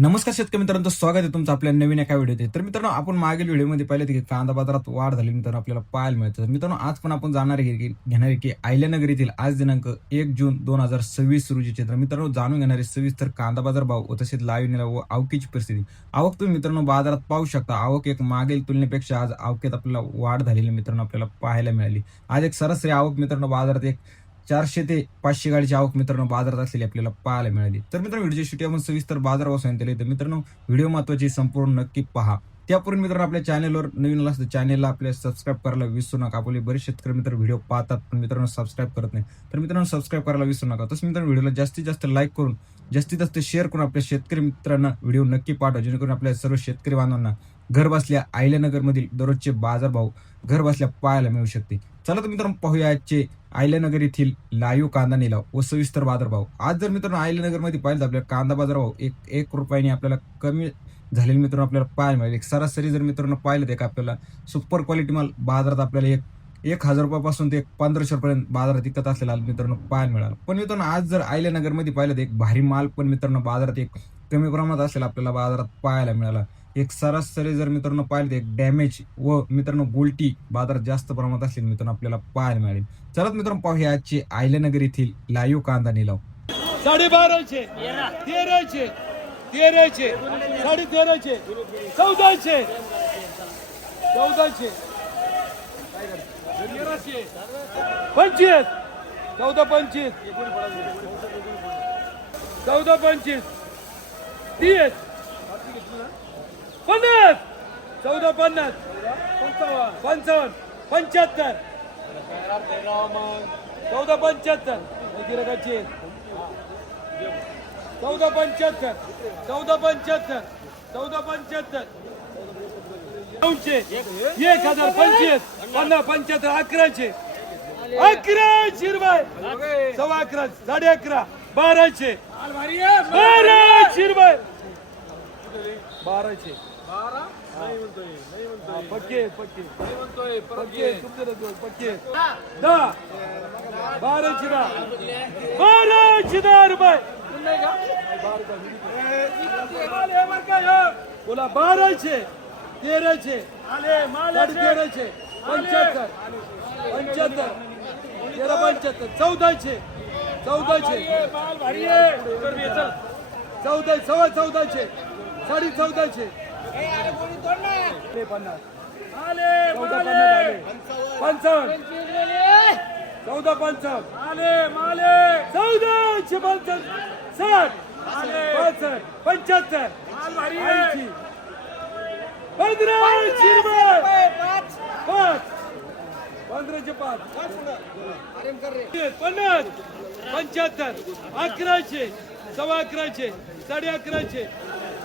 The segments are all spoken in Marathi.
नमस्कार शेतकरी मित्रांनो, स्वागत आहे तुमचं आपल्या नवीन एका व्हिडिओमध्ये. तर मित्रांनो, आपण मागील व्हिडिओमध्ये पाहिलं की कांदा बाजारात वाढ झाली मित्रांनो आपल्याला पाहायला मिळतं. मित्रांनो, आज पण आपण घेणार आहे की अहिल्यानगर येथील आज दिनांक 1 जून 2026 रोजीचे तर मित्रांनो जाणून घेणारे सविस्तर कांदा बाजार भाव व तसेच लाईव्ह निलाव व आवकीची परिस्थिती. आवक तुम्ही मित्रांनो बाजारात पाहू शकता. आवक एक मागील तुलनेपेक्षा आज आवकेत आपल्याला वाढ झालेली मित्रांनो आपल्याला पाहायला मिळाली. आज एक सरासरी आवक मित्रांनो बाजारात एक 400 ते 500 गाडीची आवक मित्रांनो बाजारात असलेली आपल्याला पाहायला मिळाली. तर मित्रांनो, व्हिडिओची शेवटी आपण सविस्तर बाजारावर सांगितले. तर मित्रांनो, व्हिडिओ महत्त्वाची संपूर्ण नक्की पहा. त्यापूर्वी मित्रांनो, आपल्या चॅनलवर नवीन असतं चॅनलला आपल्या सबस्क्राईब करायला विसरू नका. आपले बरेच शेतकरी मित्र व्हिडिओ पाहतात पण मित्रांनो सबस्क्राईब करत नाही. तर मित्रांनो, सबस्क्राईब करायला विसरू नका. तसं मित्रांनो, व्हिडिओला जास्तीत जास्त लाईक करून जास्तीत जास्त शेअर करून आपल्या शेतकरी मित्रांना व्हिडिओ नक्की पाठवा, जेणेकरून आपल्या सर्व शेतकरी बांधवांना घर बसल्या अहिल्यानगर मधील दररोजचे बाजारभाव घर बसल्या पाहायला मिळू शकते. चला तर मित्रांनो, पाहूया आजचे अहिल्यानगर येथील लाईव्ह कांदा निलाव व सविस्तर बाजारभाव. आज जर मित्रांनो अहिल्यानगर मध्ये पाहिलं तर आपल्या कांदा बाजारभाव एक रुपयाने आपल्याला कमी झालेले मित्रांनो आपल्याला पाहायला मिळेल. एक सरासरी जर मित्रांनो पाहिलं तर आपल्याला सुपर क्वालिटी माल बाजारात आपल्याला 1,000 रुपयापासून ते 1,500 पर्यंत बाजारात विकत असलेला मित्रांनो पाहायला मिळाला. पण मित्रांनो, आज जर अहिल्यानगर मध्ये पाहिलं तर एक भारी माल पण मित्रांनो बाजारात एक कमी प्रमाणात असलेला आपल्याला बाजारात पाहायला मिळाला. एक सरासरी जर मित्रांनो पाहिलं तर एक डॅमेज व मित्रांनो गोल्टी बाजारात जास्त प्रमाणात असलेली मित्रांनो आपल्याला पाहायला मिळेल. चला मित्रांनो, पाहूया आजचे अहिल्यानगर येथील लाईव्ह कांदा निलाव. 12,500 1300 1300 1350 1400 1400 25 14 25 30 50 14 50 55 75 14 75 गिराकाची 14 75 1025 50 75 1100 रुपये 11.5 11.5 1200 1200 रुपये 1200 पक्के पक्के पक्के पक्के 10 1200 रुपये बोला 1200 1300 1300 75 75 13 75 1400 1400 साडे 1400 14 1100 सव्वा 1100 साडे 1100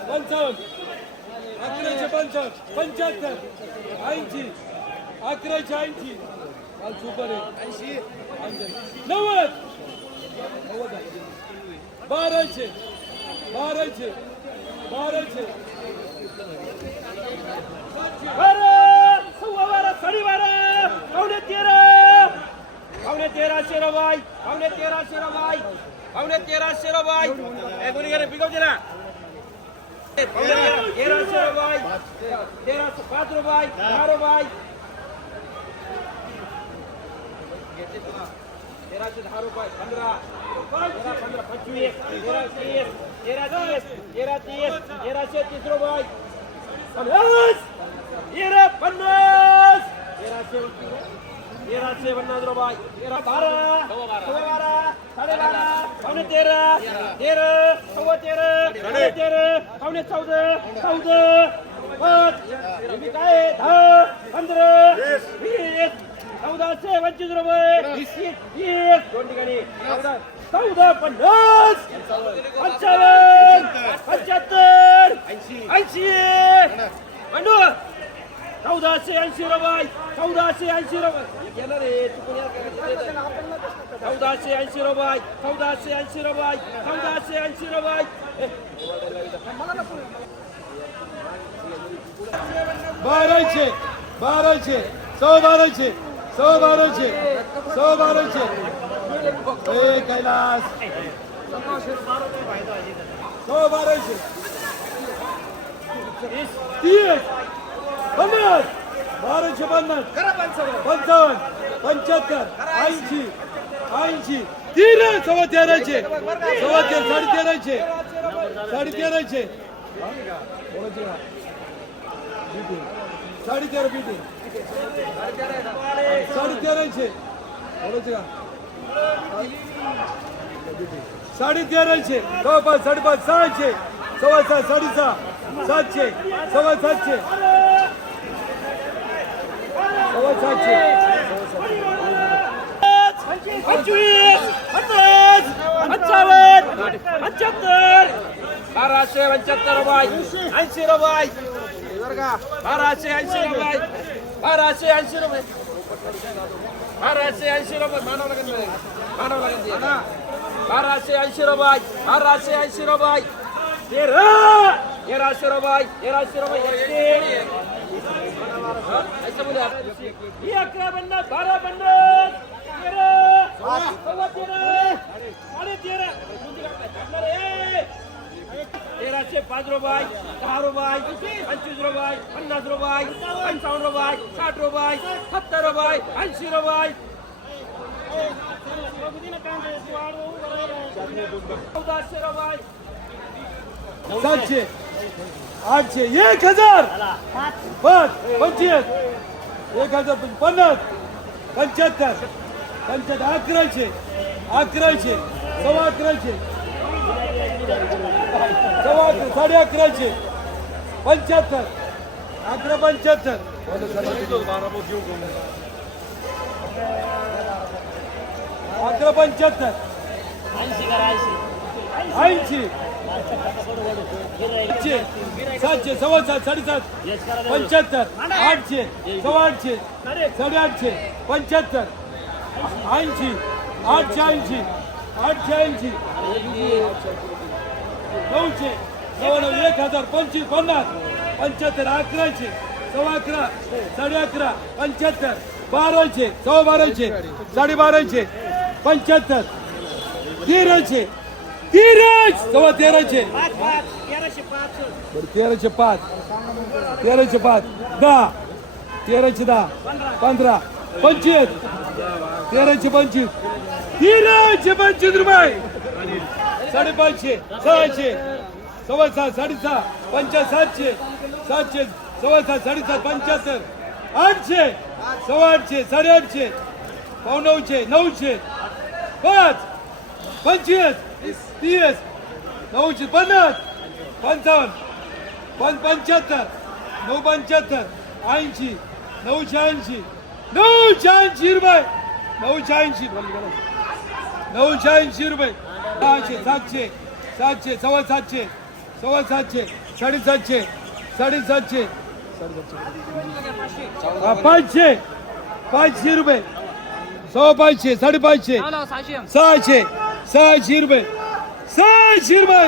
55 1155 75 80 1180 सुपर आहे 90 1200 1200 1200 पावणे 1300 रुपये पावणे 1300 रुपये पावणे 1300 रुपये कोणी गेले पिकवते ना 1300 रुपये 5 रुपये 10 रुपये 1310 रुपये 15 25 1330 रुपये 1350 रुपये 12 12 पावणे 13 सव्वा 13 पावणे 14 काय 10 15 20 1425 रुपये 20 दोन ठिकाणी 14 50 55 75 80 1480 रुपये 1480 रुपये गेलं रे 1480 रुपये 1480 रुपये 1480 रुपये 1200 1200 1200 1200 1200 कैलास 1200 30 50 1250 55 75 80 80 13 सव्वा तेराचे सव्वा तेराचे साडे तेराचे साडे तेरा बीटी साडे तेराचे साडे तेराचे सव्वा पाच साडेपाच सहाशे सव्वा सहा साडेसहा सातशे सव्वा सातशे सव्वा सातशे 25 50 55 75 1275 रुपये 80 रुपये 1280 रुपये 1280 रुपये 1280 रुपये मानव लागेल 1280 रुपये 1280 रुपये 1300 रुपये 1300 रुपये ऐसा बोले 11 बंदा 12 बंदा 1305 रुपये 10 रुपये 25 रुपये 50 रुपये 55 रुपये 60 रुपये 70 रुपये 80 रुपये 1400 रुपये सातशे आठशे 1000 पाच 25 1050 75 1100 सव्वा 1100 साडे 1100 75 1175 1175 80 700 सव्वा 7 7.5 75 800 सव्वा 800 850 75 80 880 880 900 सव्वा 1000 25 50 75 1100 सव्वा 11 साडे 11 75 1200 सव्वा 1200 साडे 1200 75 1300 सव्वा 1300 1305 1305 10 1310 15 25 1325 1325 रुपये 550 600 सव्वा 6 6.5 700 700 सव्वा 7 7.5 75 800 सव्वा 800 850 900 900 5 25 30 950 55 75 975 80 980 980 रुपये 980 980 रुपये 600 700 700 सव्वा 700 सव्वा 700 750 750 500 500 रुपये सव्वा 500 550 600 600 रुपये 600 रुपये